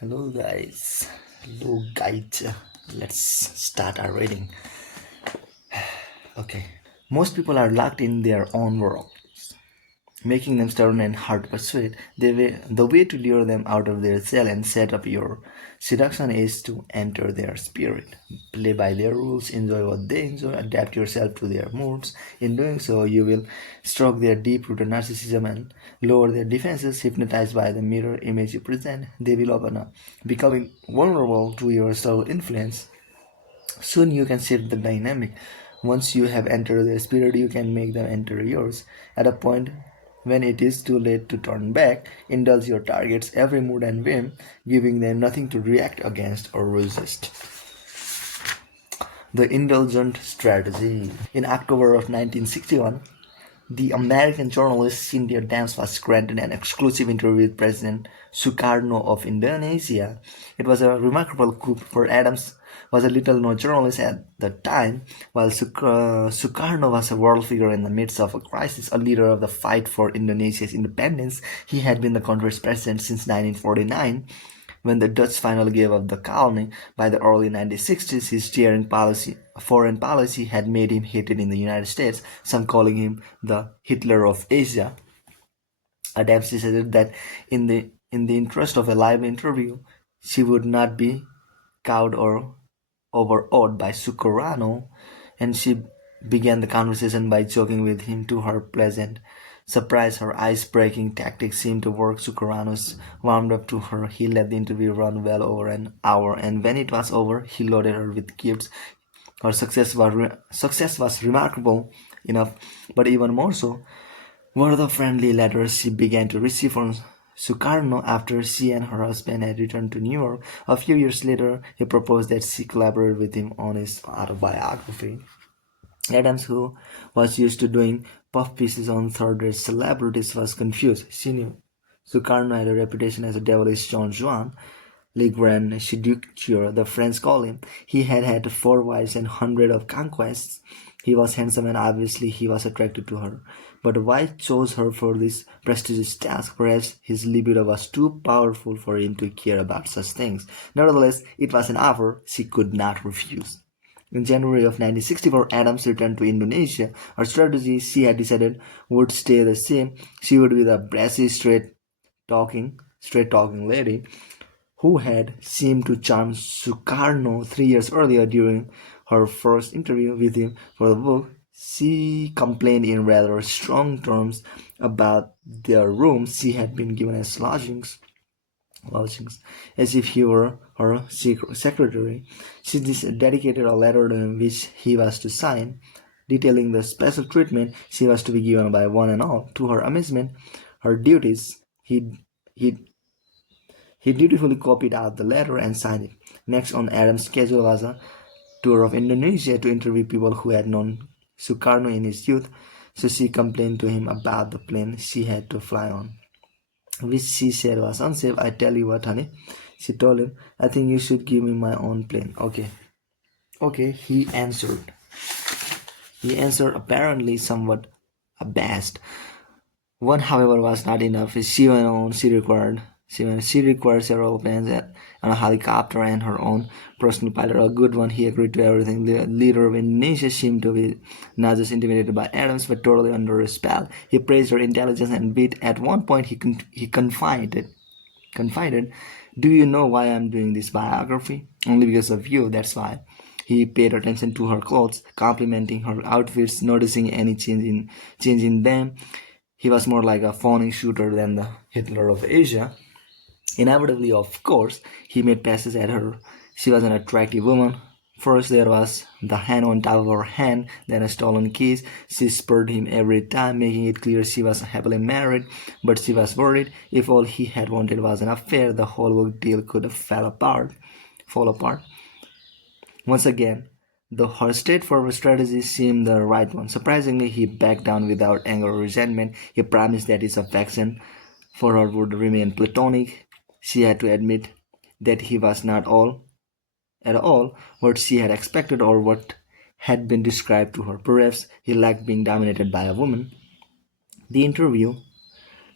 Hello guys. Hello guys. Let's start our reading. Okay. Most people are locked in their own world, making them stubborn and hard to persuade. The way to lure them out of their cell and set up your seduction is to enter their spirit. Play by their rules, enjoy what they enjoy, adapt yourself to their moods. In doing so, you will stroke their deep rooted narcissism and lower their defenses. Hypnotized by the mirror image you present, they will open up, becoming vulnerable to your subtle influence. Soon you can shift the dynamic. Once you have entered their spirit, you can make them enter yours. At a point when it is too late to turn back, indulge your targets every mood and whim, giving them nothing to react against or resist. The Indulgent Strategy. In October of 1961, the American journalist Cynthia Adams was granted an exclusive interview with President Sukarno of Indonesia. It was a remarkable coup, for Adams was a little-known journalist at the time, while Sukarno was a world figure in the midst of a crisis, a leader of the fight for Indonesia's independence. He had been the country's president since 1949. When the Dutch finally gave up the colony by the early 1960s, his foreign policy had made him hated in the United States, some calling him the Hitler of Asia. Adams decided that in the interest of a live interview, she would not be cowed or overawed by Sukarno, and she began the conversation by joking with him. To her pleasant surprise, her ice-breaking tactics seemed to work. Sukarno's warmed up to her. He let the interview run well over an hour, and when it was over, he loaded her with gifts. Her success was remarkable enough, but even more so were the friendly letters she began to receive from Sukarno after she and her husband had returned to New York. A few years later, he proposed that she collaborate with him on his autobiography. Adams, who was used to doing puff pieces on third-rate celebrities, was confused. She knew Sukarno had a reputation as a devilish Don Juan, Le Grand Seducteur, the French call him. He had had 4 wives and hundreds of conquests. He was handsome and obviously he was attracted to her. But why chose her for this prestigious task? Perhaps his libido was too powerful for him to care about such things. Nevertheless, it was an offer she could not refuse. In January of 1964, Adams returned to Indonesia. Her strategy, she had decided, would stay the same. She would be the brassy, straight-talking lady who had seemed to charm Sukarno 3 years earlier during her first interview with him for the book. She complained in rather strong terms about the rooms she had been given as lodgings, as if he were her secretary. She dedicated a letter to him which he was to sign, detailing the special treatment she was to be given by one and all. To her amazement, her duties, he he dutifully copied out the letter and signed it. Next on Adam's schedule was a tour of Indonesia to interview people who had known Sukarno in his youth, so she complained to him about the plane she had to fly on, which she said was unsafe. I tell you what, honey, she told him, I think you should give me my own plane. Okay, he answered. He answered, apparently somewhat abashed. One, however, was not enough. She went on. She required several planes and a helicopter and her own personal pilot, a good one. He agreed to everything. The leader of Indonesia seemed to be not just intimidated by Adams, but totally under his spell. He praised her intelligence and wit. At one point, he confided, "Do you know why I'm doing this biography? Only because of you. That's why." He paid attention to her clothes, complimenting her outfits, noticing any change in them. He was more like a fawning shooter than the Hitler of Asia. Inevitably, of course, he made passes at her. She was an attractive woman. First there was the hand on top of her hand, then a stolen kiss. She spurred him every time, making it clear she was happily married, but she was worried. If all he had wanted was an affair, the whole work deal could fall apart. Once again, though her straightforward strategy seemed the right one, surprisingly he backed down without anger or resentment. He promised that his affection for her would remain platonic. She had to admit that he was not at all what she had expected or what had been described to her. Perhaps he liked being dominated by a woman. The interview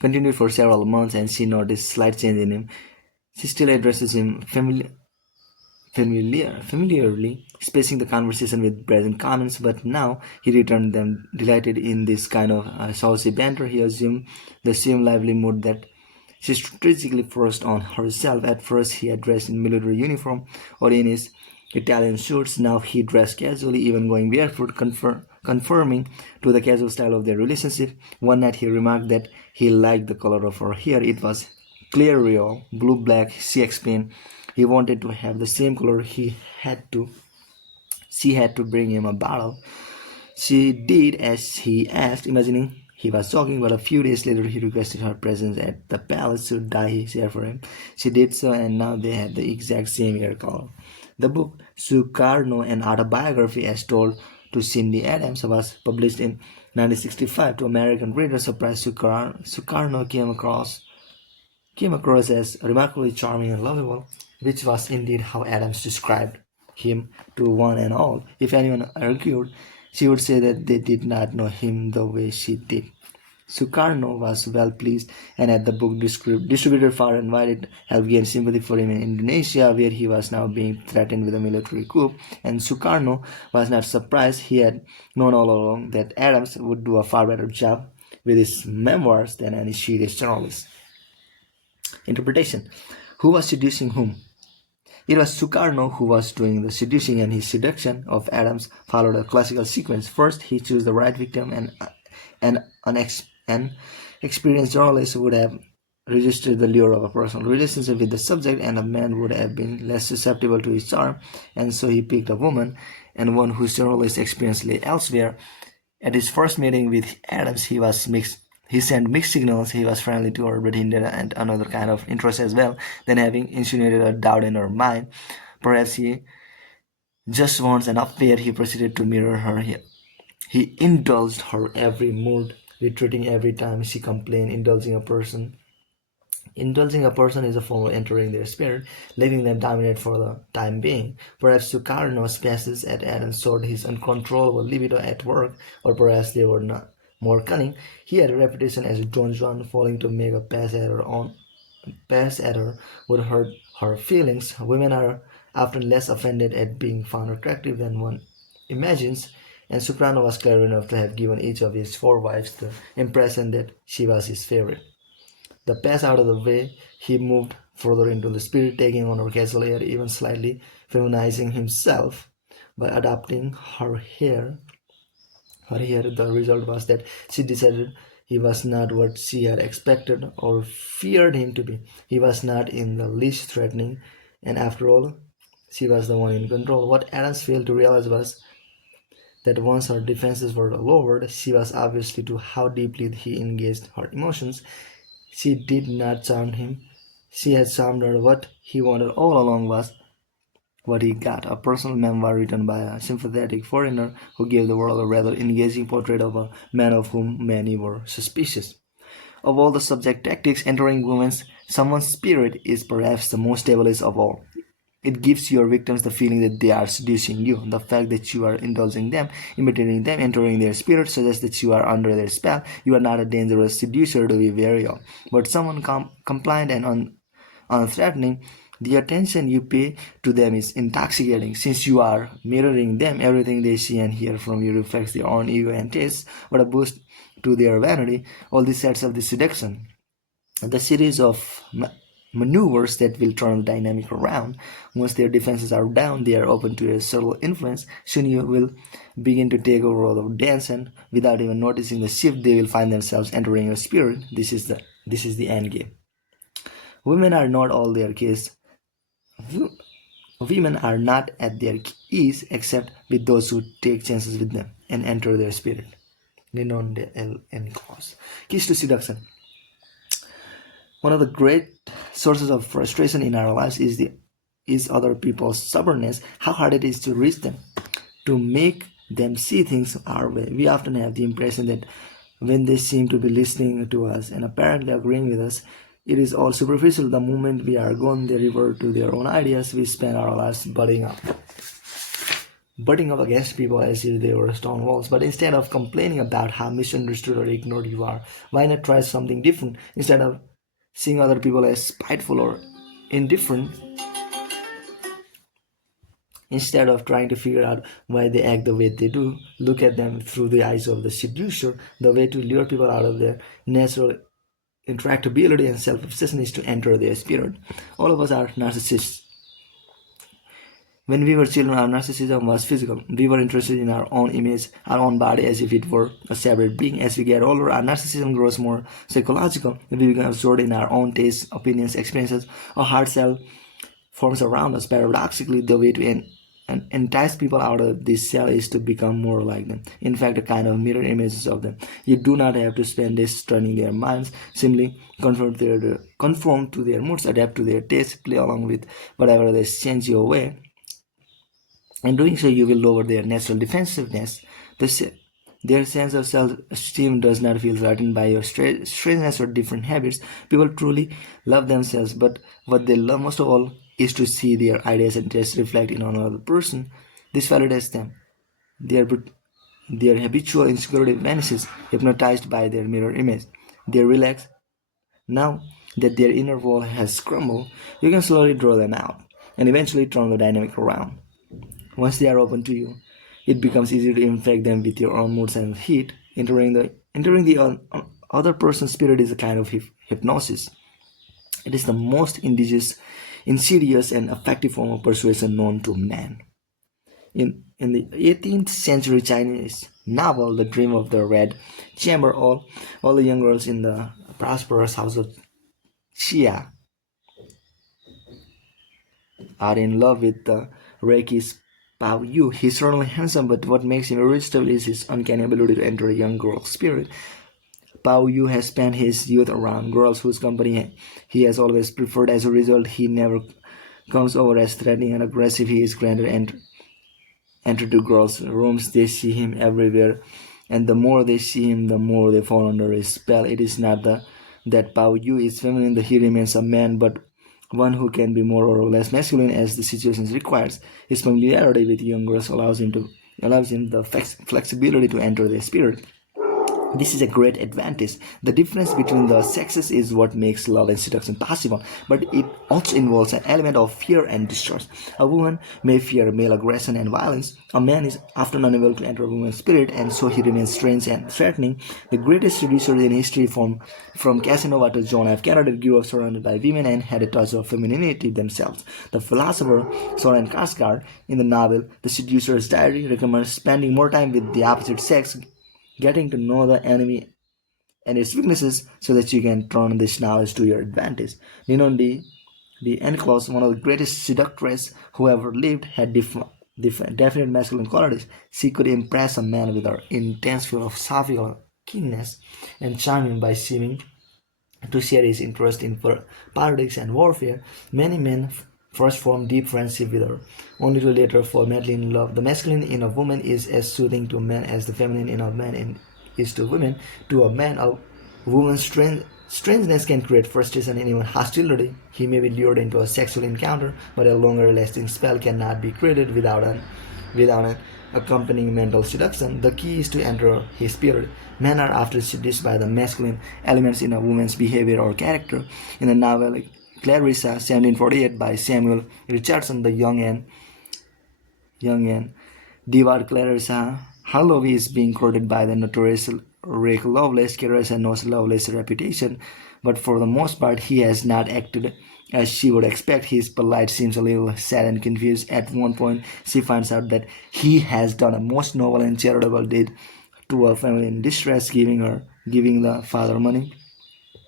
continued for several months, and she noticed slight change in him. She still addresses him familiarly, spacing the conversation with present comments, but now he returned them delighted in this kind of saucy banter. He assumed the same lively mood that she strategically forced on herself. At first, he had dressed in military uniform or in his Italian suits. Now he dressed casually, even going barefoot, confirming to the casual style of their relationship. One night, he remarked that he liked the color of her hair. It was clear real, blue black. She explained he wanted to have the same color. She had to bring him a bottle. She did as he asked, imagining he was joking, but a few days later he requested her presence at the palace to dye his hair for him. She did so, and now they had the exact same hair color. The book Sukarno, an autobiography as told to Cindy Adams, was published in 1965. To American readers, surprised Sukarno came across as remarkably charming and lovable, which was indeed how Adams described him to one and all. If anyone argued, she would say that they did not know him the way she did. Sukarno was well pleased and had the book distributed far and wide. It helped gain sympathy for him in Indonesia, where he was now being threatened with a military coup. And Sukarno was not surprised. He had known all along that Adams would do a far better job with his memoirs than any serious journalist. Interpretation. Who was seducing whom? It was Sukarno who was doing the seducing, and his seduction of Adams followed a classical sequence. First, he chose the right victim, and an experienced journalist would have resisted the lure of a personal relationship with the subject, and a man would have been less susceptible to his charm, and so he picked a woman, and one whose journalist experience lay elsewhere. At his first meeting with Adams, he sent mixed signals. He was friendly to her, but hinted at another kind of interest as well. Then, having insinuated a doubt in her mind, perhaps he just wants an affair, he proceeded to mirror her. He indulged her every mood, retreating every time she complained. Indulging a person is a form of entering their spirit, letting them dominate for the time being. Perhaps Sukarno's passes at Adams showed his uncontrollable libido at work, or perhaps they were not more cunning. He had a reputation as Don Juan, falling to make a pass at her would hurt her feelings. Women are often less offended at being found attractive than one imagines, and Sukarno was clever enough to have given each of his 4 wives the impression that she was his favorite. The pass out of the way, he moved further into the spirit, taking on her casual air, even slightly feminizing himself by adopting her hair. The result was that she decided he was not what she had expected or feared him to be. He was not in the least threatening, and after all, she was the one in control. What Adams failed to realize was that once her defenses were lowered, she was obviously to how deeply he engaged her emotions. She did not charm him. She had charmed her. What he wanted all along was what he got, a personal memoir written by a sympathetic foreigner who gave the world a rather engaging portrait of a man of whom many were suspicious. Of all the subject tactics, entering someone's spirit is perhaps the most devilish of all. It gives your victims the feeling that they are seducing you. The fact that you are indulging them, imitating them, entering their spirit suggests that you are under their spell. You are not a dangerous seducer to be wary of, but someone compliant and unthreatening. The attention you pay to them is intoxicating. Since you are mirroring them, everything they see and hear from you reflects their own ego and tastes. What a boost to their vanity! All this sets up the seduction. The series of maneuvers that will turn the dynamic around. Once their defenses are down, they are open to a subtle influence. Soon you will begin to take over the dance, and without even noticing the shift, they will find themselves entering your spirit. This is the end game. Women are not all their case. Women are not at their ease except with those who take chances with them and enter their spirit. Ninon de El Enclos. Keys to seduction. One of the great sources of frustration in our lives is other people's stubbornness, how hard it is to reach them, to make them see things our way. We often have the impression that when they seem to be listening to us and apparently agreeing with us, it is all superficial. The moment we are gone, they revert to their own ideas. We spend our lives butting up against people as if they were stone walls. But instead of complaining about how misunderstood or ignored you are, why not try something different? Instead of seeing other people as spiteful or indifferent. Instead of trying to figure out why they act the way they do, look at them through the eyes of the seducer. The way to lure people out of their natural interactability and self-obsession is to enter their spirit. All of us are narcissists. When we were children, our narcissism was physical. We were interested in our own image, our own body, as if it were a separate being. As we get older, our narcissism grows more psychological. We become absorbed in our own tastes, opinions, experiences. Our heart cell forms around us. Paradoxically, the way to entice people out of this cell is to become more like them. In fact, a kind of mirror images of them. You do not have to spend days turning their minds. Simply conform to their moods, adapt to their tastes, play along with whatever they send your way. In doing so, you will lower their natural defensiveness. Their sense of self-esteem does not feel threatened by your strangeness or different habits. People truly love themselves, but what they love most of all is to see their ideas and tastes reflect in another person. This validates them. Their habitual insecurity vanishes, hypnotized by their mirror image. They relax. Now that their inner wall has crumbled, you can slowly draw them out and eventually turn the dynamic around. Once they are open to you, it becomes easier to infect them with your own moods and heat. Entering the other person's spirit is a kind of hypnosis. It is the most insidious and effective form of persuasion known to man. In the 18th century Chinese novel, The Dream of the Red Chamber, all the young girls in the prosperous house of Xia are in love with the Reiki's Pao Yu. He's certainly handsome, but what makes him irresistible is his uncanny ability to enter a young girl's spirit. Pao Yu has spent his youth around girls whose company he has always preferred. As a result, he never comes over as threatening and aggressive. He is granted enter to girls' rooms. They see him everywhere, and the more they see him, the more they fall under his spell. It is not that Pao Yu is feminine, that he remains a man, but one who can be more or less masculine as the situation requires. His familiarity with young girls allows him the flexibility to enter their spirit. This is a great advantage. The difference between the sexes is what makes love and seduction possible, but it also involves an element of fear and distrust. A woman may fear male aggression and violence. A man is often unable to enter a woman's spirit, and so he remains strange and threatening. The greatest seducers in history, from Casanova to John F. Kennedy, grew up surrounded by women and had a touch of femininity themselves. The philosopher Soren Kierkegaard, in the novel The Seducer's Diary, recommends spending more time with the opposite sex, getting to know the enemy and its weaknesses so that you can turn this knowledge to your advantage. Ninon de Enclos, one of the greatest seductresses who ever lived, had definite masculine qualities. She could impress a man with her intense philosophical keenness and charming by seeming to share his interest in politics and warfare. Many men first form deep friendship with her, only to later fall madly in love. The masculine in a woman is as soothing to men as the feminine in a man is to women. To a man, a woman's strangeness can create frustration and even hostility. He may be lured into a sexual encounter, but a longer lasting spell cannot be created without an accompanying mental seduction. The key is to enter his spirit. Men are often seduced by the masculine elements in a woman's behavior or character. In the novel Clarissa, 1748, by Samuel Richardson, the young and devout Clarissa Harlowe is being courted by the notorious Rake Lovelace. Clarissa knows Lovelace's reputation, but for the most part he has not acted as she would expect. His polite seems a little sad and confused. At one point she finds out that he has done a most noble and charitable deed to a family in distress, giving the father money,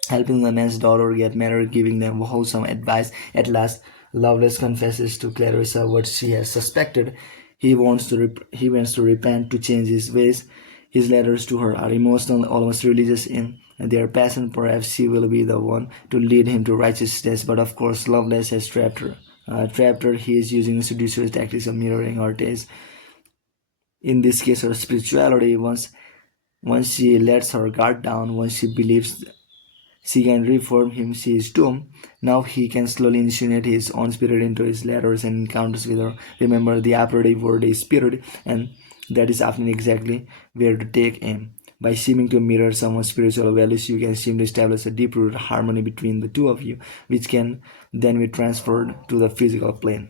helping the man's daughter get married, giving them wholesome advice. At last, Lovelace confesses to Clarissa what she has suspected. He wants to repent, to change his ways. His letters to her are emotional, almost religious in their passion. Perhaps she will be the one to lead him to righteousness, but of course Lovelace has trapped her. He is using seducer's tactics of mirroring her taste. In this case, her spirituality. Once she lets her guard down, once she believes she can reform him, she is doomed. Now he can slowly insinuate his own spirit into his letters and encounters with her. Remember, the operative word is spirit, and that is often exactly where to take aim. By seeming to mirror someone's spiritual values, you can seem to establish a deep-rooted harmony between the two of you, which can then be transferred to the physical plane.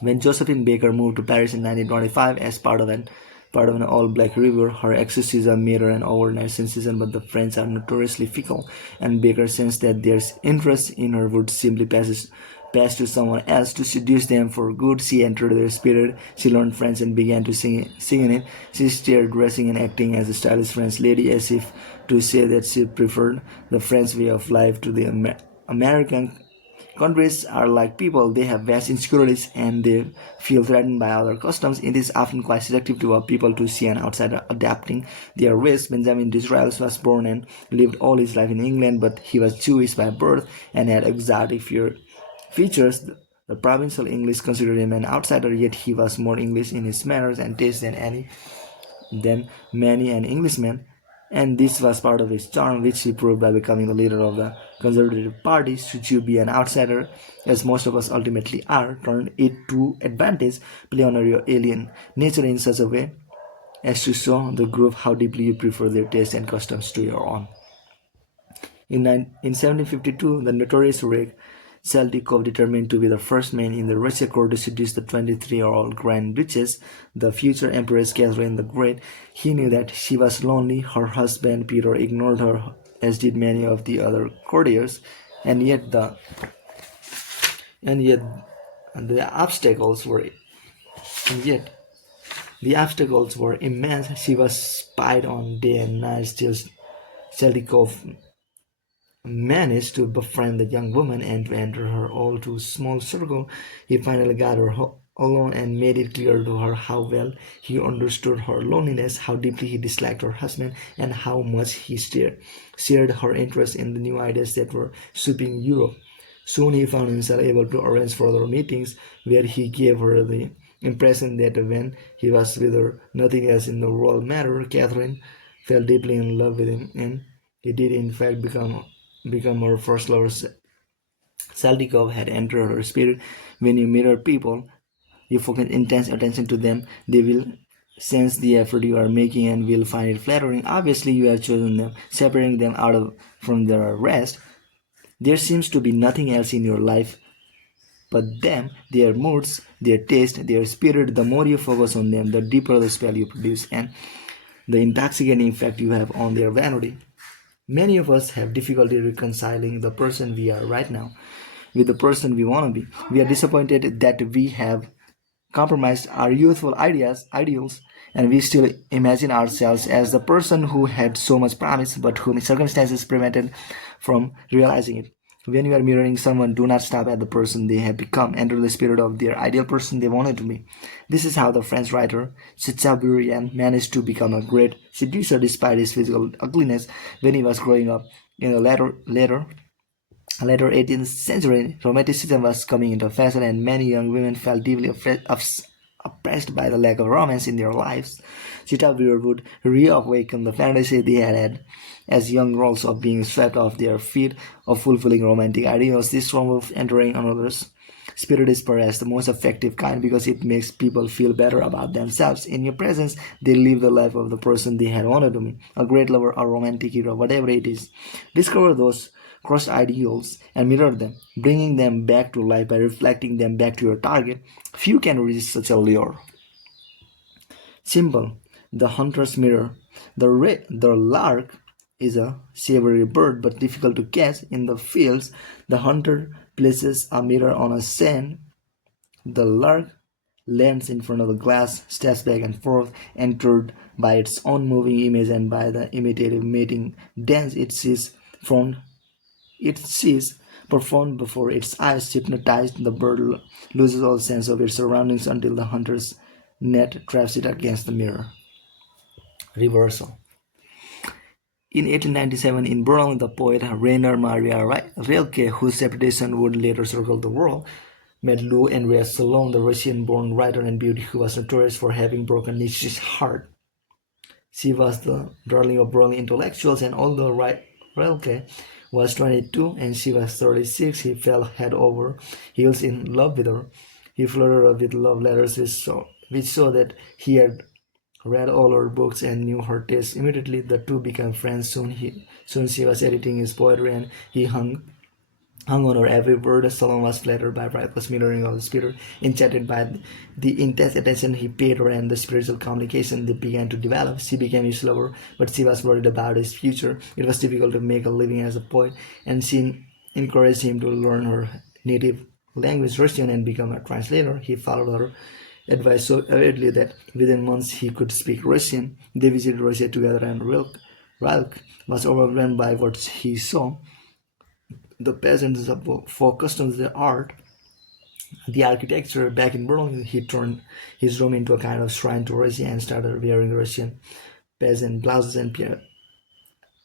When Josephine Baker moved to Paris in 1925 as part of an all-black review, her exorcism made her an overnight sensation, but the French are notoriously fickle, and Baker sensed that their interest in her would simply pass to someone else to seduce them for good. She entered their spirit. She learned French and began to sing in it. She started dressing and acting as a stylish French lady, as if to say that she preferred the French way of life to the American. Countries are like people, they have vast insecurities and they feel threatened by other customs. It is often quite seductive to people to see an outsider adapting their ways. Benjamin Disraeli was born and lived all his life in England, but he was Jewish by birth and had exotic features. The provincial English considered him an outsider, yet he was more English in his manners and taste than many an Englishman, and this was part of his charm, which he proved by becoming the leader of the Conservative Party. Should you be an outsider, as most of us ultimately are, turn it to advantage, play on your alien nature in such a way as to show the group how deeply you prefer their tastes and customs to your own. In 1752, the notorious rake Saltykov, determined to be the first man in the Russia court to seduce the 23-year-old Grand Duchess, the future Empress Catherine the Great. He knew that she was lonely. Her husband Peter ignored her, as did many of the other courtiers, and yet the obstacles were immense. She was spied on day and night. Still, Saltykov managed to befriend the young woman and to enter her all too small circle. He finally got her alone and made it clear to her how well he understood her loneliness, how deeply he disliked her husband, and how much he shared her interest in the new ideas that were sweeping Europe. Soon he found himself able to arrange further meetings where he gave her the impression that when he was with her, nothing else in the world mattered. Catherine fell deeply in love with him, and he did in fact become her first lover. Saltykov had entered her spirit. When you mirror people, you focus intense attention to them, they will sense the effort you are making and will find it flattering. Obviously, you have chosen them, separating them from their rest. There seems to be nothing else in your life but them, their moods, their taste, their spirit. The more you focus on them, the deeper the spell you produce and the intoxicating effect you have on their vanity. Many of us have difficulty reconciling the person we are right now with the person we want to be. We are disappointed that we have compromised our youthful ideals, and we still imagine ourselves as the person who had so much promise but whom circumstances prevented from realizing it. When you are mirroring someone, do not stop at the person they have become. Enter the spirit of their ideal person they wanted to be. This is how the French writer Chateaubriand managed to become a great seducer despite his physical ugliness. When he was growing up in the later 18th century, romanticism was coming into fashion, and many young women felt deeply oppressed by the lack of romance in their lives. Chateaubriand would reawaken the fantasy they had as young girls of being swept off their feet, of fulfilling romantic ideals. This form of entering another's spirit is perhaps the most effective kind because it makes people feel better about themselves. In your presence, they live the life of the person they had wanted to be, a great lover, a romantic hero, whatever it is. Discover those crushed ideals and mirror them, bringing them back to life by reflecting them back to your target. Few can resist such a lure. Simple. The hunter's mirror. The lark is a savory bird but difficult to catch. In the fields, the hunter places a mirror on a sand. The lark lands in front of the glass, steps back and forth, entered by its own moving image and by the imitative mating dance it sees performed before its eyes. Hypnotized, the bird loses all sense of its surroundings until the hunter's net traps it against the mirror. Reversal. In 1897, in Berlin, the poet Rainer Maria Rilke, whose reputation would later circle the world, met Lou Andrea Salome, the Russian-born writer and beauty who was notorious for having broken Nietzsche's heart. She was the darling of Berlin intellectuals, and although Rilke was 22 and she was 36, he fell head over heels in love with her. He flooded her with love letters which showed that he had read all her books and knew her tastes. Immediately, the two became friends. Soon she was editing his poetry, and he hung on her every word. Solomon was flattered by Bright's mirroring of the spirit, enchanted by the intense attention he paid her and the spiritual communication they began to develop. She became his lover, but she was worried about his future. It was difficult to make a living as a poet, and she encouraged him to learn her native language, Russian, and become a translator. He followed her advice so avidly that within months he could speak Russian. They visited Russia together, and Rilke was overwhelmed by what he saw. The peasants focused on the art, the architecture. Back in Berlin, he turned his room into a kind of shrine to Russia and started wearing Russian peasant blouses and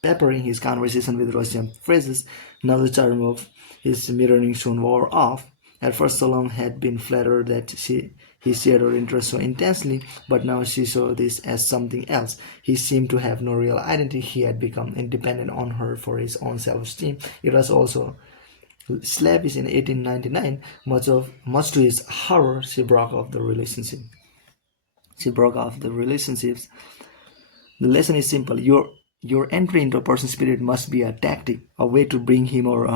peppering his conversation with Russian phrases. Now the charm of his mirroring soon wore off. At first, Solomon had been flattered that he shared her interest so intensely, but now she saw this as something else. He seemed to have no real identity. He had become independent on her for his own self-esteem. It was also slavish. In 1899, much to his horror, she broke off the relationship. She broke off the relationships. The lesson is simple. Your entry into a person's spirit must be a tactic, a way to bring him or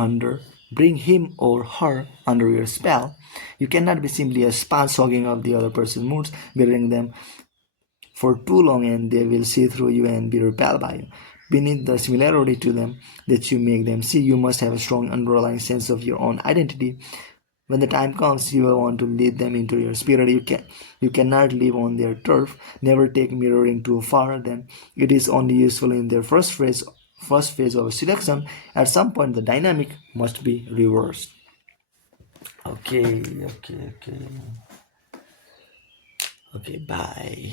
her under your spell. You cannot be simply a sponge soaking up the other person's moods, mirroring them for too long, and they will see through you and be repelled by you. Beneath the similarity to them that you make them see, you must have a strong underlying sense of your own identity. When the time comes, you will want to lead them into your spirit. You cannot live on their turf. Never take mirroring too far. Then it is only useful in their first phase of seduction. At some point, the dynamic must be reversed. Okay. Okay. Bye.